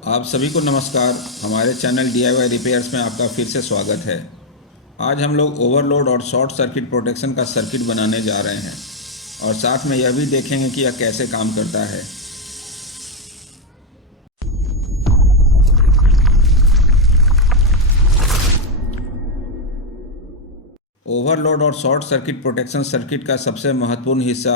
आप सभी को नमस्कार। हमारे चैनल DIY रिपेयर्स में आपका फिर से स्वागत है। आज हम लोग ओवरलोड और शॉर्ट सर्किट प्रोटेक्शन का सर्किट बनाने जा रहे हैं और साथ में यह भी देखेंगे कि यह कैसे काम करता है। ओवरलोड और शॉर्ट सर्किट प्रोटेक्शन सर्किट का सबसे महत्वपूर्ण हिस्सा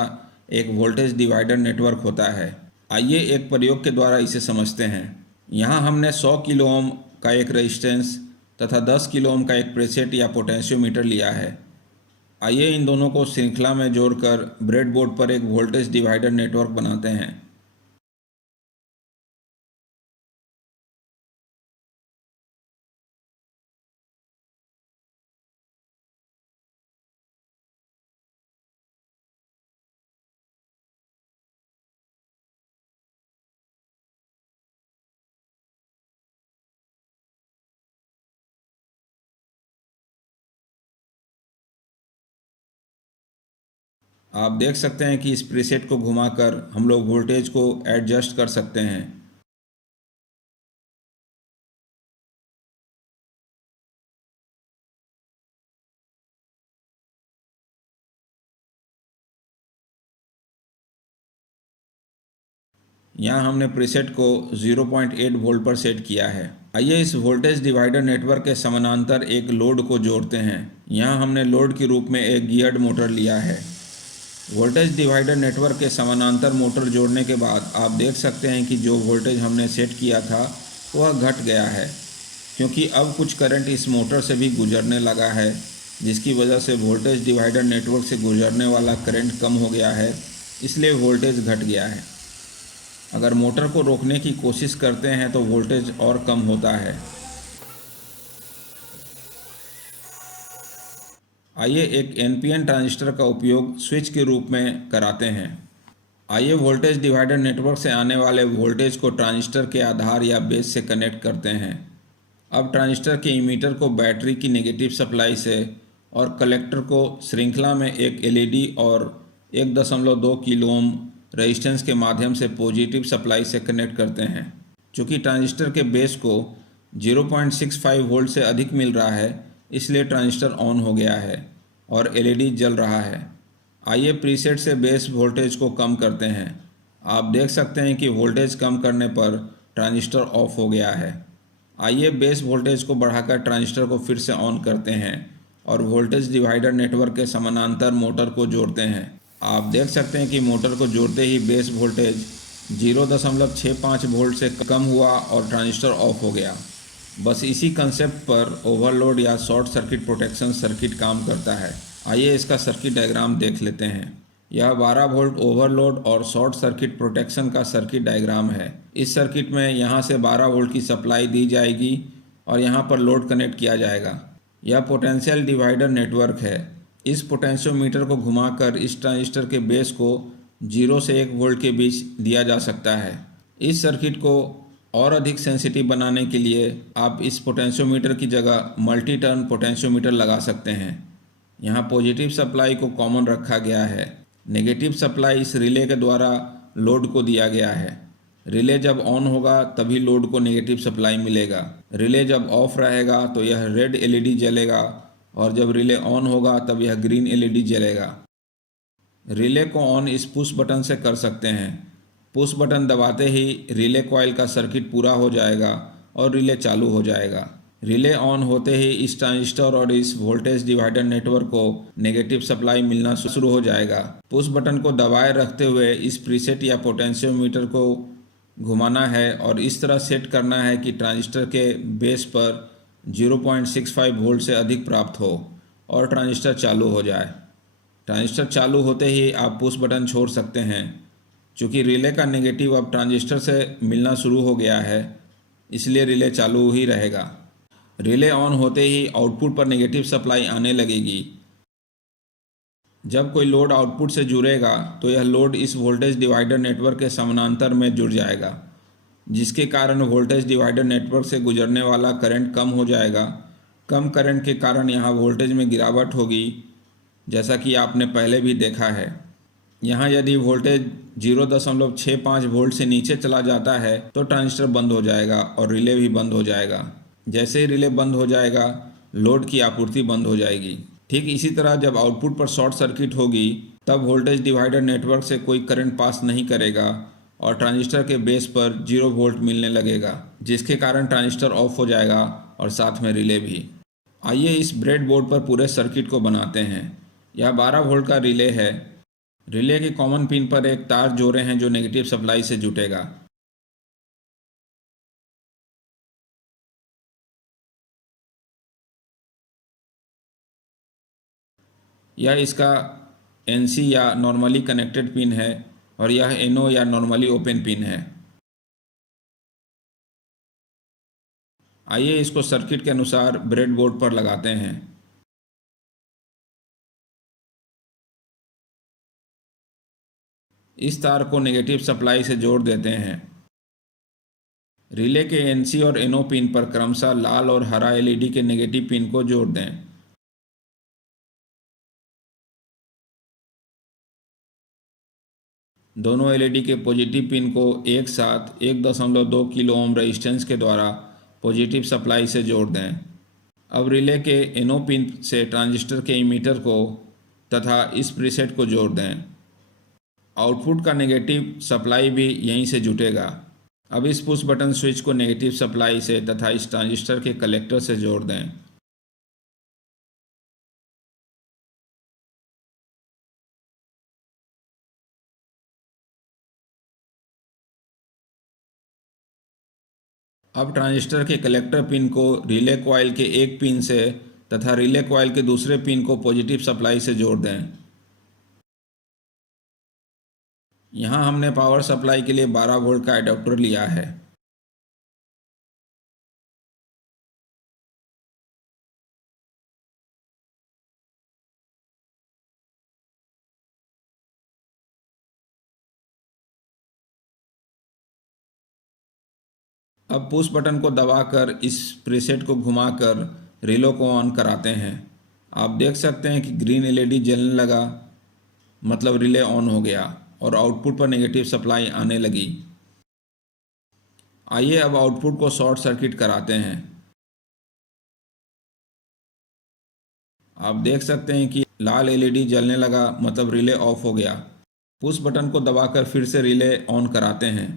एक वोल्टेज डिवाइडर नेटवर्क होता है। आइए एक प्रयोग के द्वारा इसे समझते हैं। यहाँ हमने 100 किलो ओम का एक रेजिस्टेंस तथा 10 किलो ओम का एक प्रीसेट या पोटेंशियोमीटर लिया है। आइए इन दोनों को श्रृंखला में जोड़कर ब्रेडबोर्ड पर एक वोल्टेज डिवाइडर नेटवर्क बनाते हैं। आप देख सकते हैं कि इस प्रीसेट को घुमाकर हम लोग वोल्टेज को एडजस्ट कर सकते हैं। यहाँ हमने प्रीसेट को 0.8 वोल्ट पर सेट किया है। आइए इस वोल्टेज डिवाइडर नेटवर्क के समानांतर एक लोड को जोड़ते हैं। यहाँ हमने लोड के रूप में एक गियर्ड मोटर लिया है। वोल्टेज डिवाइडर नेटवर्क के समानांतर मोटर जोड़ने के बाद आप देख सकते हैं कि जो वोल्टेज हमने सेट किया था वह घट गया है, क्योंकि अब कुछ करंट इस मोटर से भी गुजरने लगा है, जिसकी वजह से वोल्टेज डिवाइडर नेटवर्क से गुजरने वाला करंट कम हो गया है, इसलिए वोल्टेज घट गया है। अगर मोटर को रोकने की कोशिश करते हैं तो वोल्टेज और कम होता है। आइए एक NPN ट्रांजिस्टर का उपयोग स्विच के रूप में कराते हैं। आइए वोल्टेज डिवाइडर नेटवर्क से आने वाले वोल्टेज को ट्रांजिस्टर के आधार या बेस से कनेक्ट करते हैं। अब ट्रांजिस्टर के इमीटर को बैटरी की नेगेटिव सप्लाई से और कलेक्टर को श्रृंखला में एक LED और 1.2 किलो ओम रेजिस्टेंस के माध्यम से पॉजिटिव सप्लाई से कनेक्ट करते हैं। चूँकि ट्रांजिस्टर के बेस को 0.65 वोल्ट से अधिक मिल रहा है, इसलिए ट्रांजिस्टर ऑन हो गया है और LED जल रहा है। आइए प्रीसेट से बेस वोल्टेज को कम करते हैं। आप देख सकते हैं कि वोल्टेज कम करने पर ट्रांजिस्टर ऑफ हो गया है। आइए बेस वोल्टेज को बढ़ाकर ट्रांजिस्टर को फिर से ऑन करते हैं और वोल्टेज डिवाइडर नेटवर्क के समानांतर मोटर को जोड़ते हैं। आप देख सकते हैं कि मोटर को जोड़ते ही बेस वोल्टेज 0.65 वोल्ट से कम हुआ और ट्रांजिस्टर ऑफ हो गया। बस इसी कंसेप्ट पर ओवरलोड या शॉर्ट सर्किट प्रोटेक्शन सर्किट काम करता है। आइए इसका सर्किट डायग्राम देख लेते हैं। यह 12 वोल्ट ओवरलोड और शॉर्ट सर्किट प्रोटेक्शन का सर्किट डायग्राम है। इस सर्किट में यहाँ से 12 वोल्ट की सप्लाई दी जाएगी और यहाँ पर लोड कनेक्ट किया जाएगा। यह पोटेंशियल डिवाइडर नेटवर्क है। इस पोटेंशियोमीटर को घुमाकर इस ट्रांजिस्टर के बेस को 0 से 1 वोल्ट के बीच दिया जा सकता है। इस सर्किट को और अधिक सेंसिटिव बनाने के लिए आप इस पोटेंशियोमीटर की जगह मल्टी टर्न पोटेंशियोमीटर लगा सकते हैं। यहाँ पॉजिटिव सप्लाई को कॉमन रखा गया है। नेगेटिव सप्लाई इस रिले के द्वारा लोड को दिया गया है। रिले जब ऑन होगा तभी लोड को नेगेटिव सप्लाई मिलेगा। रिले जब ऑफ रहेगा तो यह रेड LED जलेगा और जब रिले ऑन होगा तब यह ग्रीन LED जलेगा। रिले को ऑन इस पुश बटन से कर सकते हैं। पुश बटन दबाते ही रिले कॉइल का सर्किट पूरा हो जाएगा और रिले चालू हो जाएगा। रिले ऑन होते ही इस ट्रांजिस्टर और इस वोल्टेज डिवाइडर नेटवर्क को नेगेटिव सप्लाई मिलना शुरू हो जाएगा। पुश बटन को दबाए रखते हुए इस प्रीसेट या पोटेंशियोमीटर को घुमाना है और इस तरह सेट करना है कि ट्रांजिस्टर के बेस पर 0.65 वोल्ट से अधिक प्राप्त हो और ट्रांजिस्टर चालू हो जाए। ट्रांजिस्टर चालू होते ही आप पुश बटन छोड़ सकते हैं। चूँकि रिले का नेगेटिव अब ट्रांजिस्टर से मिलना शुरू हो गया है, इसलिए रिले चालू ही रहेगा। रिले ऑन होते ही आउटपुट पर नेगेटिव सप्लाई आने लगेगी। जब कोई लोड आउटपुट से जुड़ेगा तो यह लोड इस वोल्टेज डिवाइडर नेटवर्क के समानांतर में जुड़ जाएगा, जिसके कारण वोल्टेज डिवाइडर नेटवर्क से गुजरने वाला करंट कम हो जाएगा। कम करंट के कारण यहाँ वोल्टेज में गिरावट होगी, जैसा कि आपने पहले भी देखा है। यहाँ यदि वोल्टेज 0.65 वोल्ट से नीचे चला जाता है तो ट्रांजिस्टर बंद हो जाएगा और रिले भी बंद हो जाएगा। जैसे ही रिले बंद हो जाएगा, लोड की आपूर्ति बंद हो जाएगी। ठीक इसी तरह जब आउटपुट पर शॉर्ट सर्किट होगी तब वोल्टेज डिवाइडर नेटवर्क से कोई करंट पास नहीं करेगा और ट्रांजिस्टर के बेस पर 0 वोल्ट मिलने लगेगा, जिसके कारण ट्रांजिस्टर ऑफ हो जाएगा और साथ में रिले भी। आइए इस ब्रेडबोर्ड पर पूरे सर्किट को बनाते हैं। यह 12 वोल्ट का रिले है। रिले के कॉमन पिन पर एक तार जोड़े हैं जो नेगेटिव सप्लाई से जुटेगा। यह इसका NC या नॉर्मली कनेक्टेड पिन है और यह NO या नॉर्मली ओपन पिन है। आइए इसको सर्किट के अनुसार ब्रेडबोर्ड पर लगाते हैं। इस तार को नेगेटिव सप्लाई से जोड़ देते हैं। रिले के NC और NO पिन पर क्रमशः लाल और हरा LED के नेगेटिव पिन को जोड़ दें। दोनों LED के पॉजिटिव पिन को एक साथ 1.2 किलो ओम रेजिस्टेंस के द्वारा पॉजिटिव सप्लाई से जोड़ दें। अब रिले के NO पिन से ट्रांजिस्टर के इमीटर को तथा इस प्रीसेट को जोड़ दें। आउटपुट का नेगेटिव सप्लाई भी यहीं से जुटेगा। अब इस पुश बटन स्विच को नेगेटिव सप्लाई से तथा इस ट्रांजिस्टर के कलेक्टर से जोड़ दें। अब ट्रांजिस्टर के कलेक्टर पिन को रिले कॉइल के एक पिन से तथा रिले कॉइल के दूसरे पिन को पॉजिटिव सप्लाई से जोड़ दें। यहाँ हमने पावर सप्लाई के लिए 12 वोल्ट का एडाप्टर लिया है। अब पुश बटन को दबाकर इस प्रीसेट को घुमाकर रिले को ऑन कराते हैं। आप देख सकते हैं कि ग्रीन LED जलने लगा, मतलब रिले ऑन हो गया और आउटपुट पर नेगेटिव सप्लाई आने लगी। आइए अब आउटपुट को शॉर्ट सर्किट कराते हैं। आप देख सकते हैं कि लाल LED जलने लगा, मतलब रिले ऑफ हो गया। पुश बटन को दबाकर फिर से रिले ऑन कराते हैं।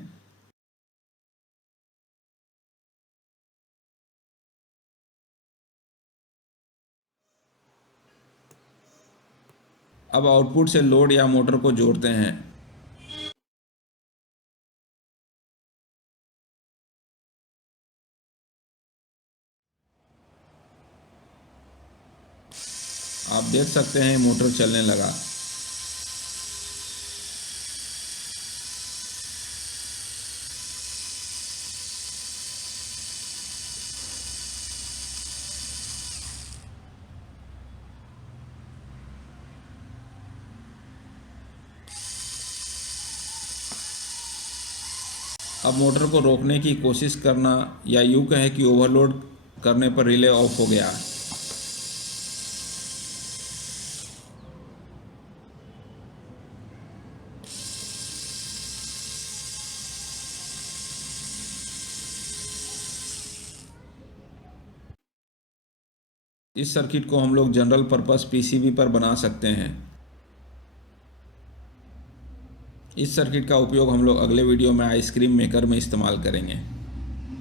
अब आउटपुट से लोड या मोटर को जोड़ते हैं। आप देख सकते हैं मोटर चलने लगा। अब मोटर को रोकने की कोशिश करना या यूँ कहें कि ओवरलोड करने पर रिले ऑफ हो गया। इस सर्किट को हम लोग जनरल पर्पस PCB पर बना सकते हैं। इस सर्किट का उपयोग हम लोग अगले वीडियो में आइसक्रीम मेकर में इस्तेमाल करेंगे।